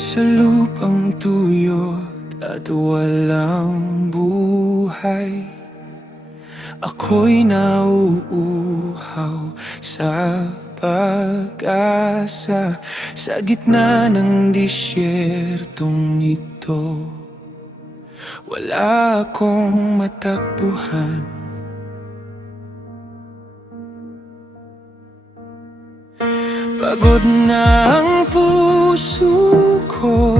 Sa lupang tuyot at walang buhay, ako'y nauuhaw sa pag-asa. Sa gitna ng disyertong ito, wala akong matakbuhan. Pagod na ang puso ko,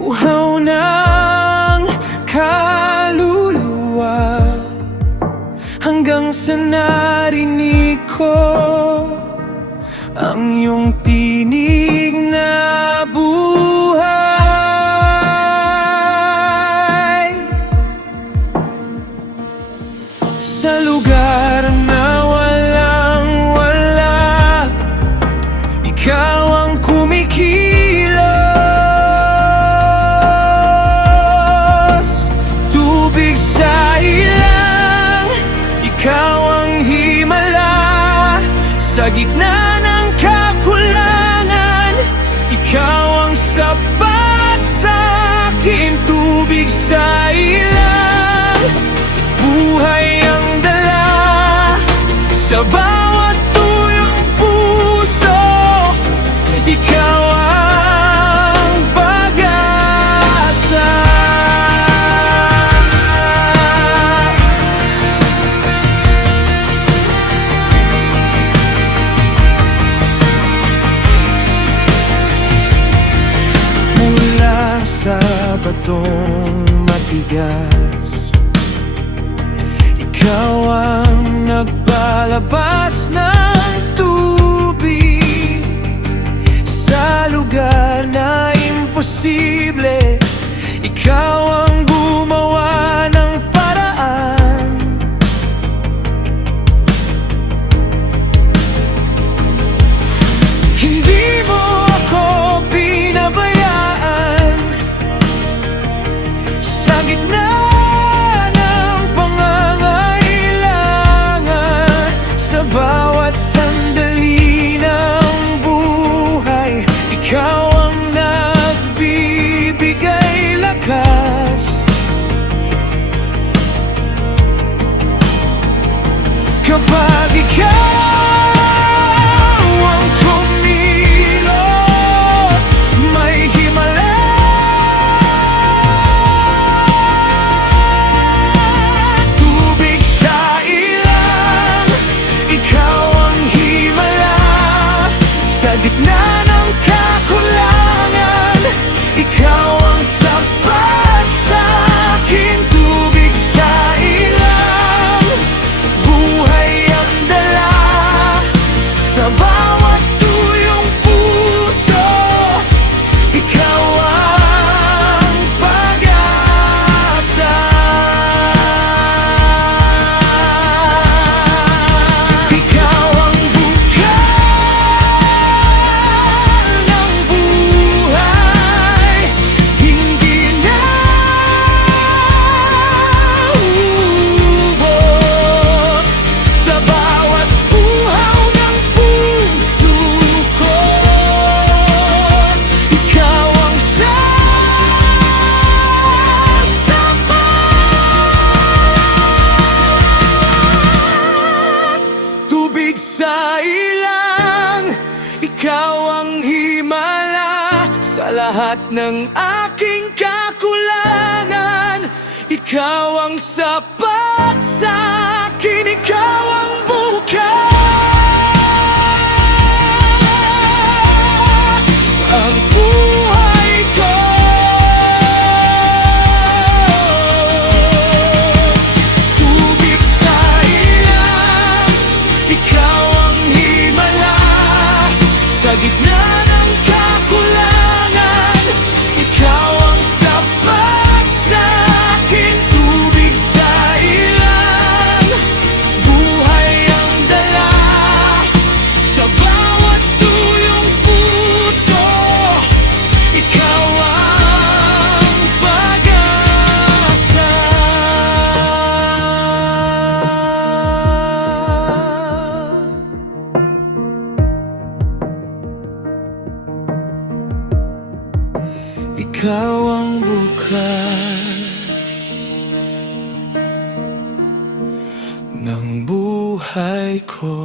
uhaw ng kaluluwa, hanggang sa narinig ko ang iyong tinig na buhay. Sa lugar na ikaw ang kumikilos, tubig sa ilang, ikaw ang himala. Sa gitna ng kakulangan, ikaw ang sapat sa akin. Tubig sa ilang, buhay ang dala. Sa bawat ikaw ang pag-asa. Mula sa batong matigas, ikaw ang nagpalabas ng tubig. Sa lugar na imposible, ikaw ang gumawa ng paraan. Hindi mo ako pinabayaan. Sa gitna ng pangangailangan, sa bawat sandali ng ikaw ang nagbibigay lakas. Kapag ikaw ang kumilos, may himala. Tubig sa ilang, ikaw ang himala. Sa gitna ng kakulangan, ikaw ang sapat sa akin. Tubig sa ilang, buhay ang dala. Sa bawat tuyong puso, ikaw ang pag-asa. Ikaw ang bukal ng buhay, hindi na ubos. Sa bawat uhaw ng puso ko, ikaw ang sasapat. Tubig sa ilang, ikaw ang himala. Sa lahat ng aking kakulangan, ikaw ang sapat sa akin. Ikaw ang bukal. Ang buhay ko, tubig sa ilang, ikaw ang himala. Sa gitna ng kakulangan, ikaw ang sapat sa akin. Tubig sa ilang, buhay ang dala. ikaw ang bukas ng buhay ko.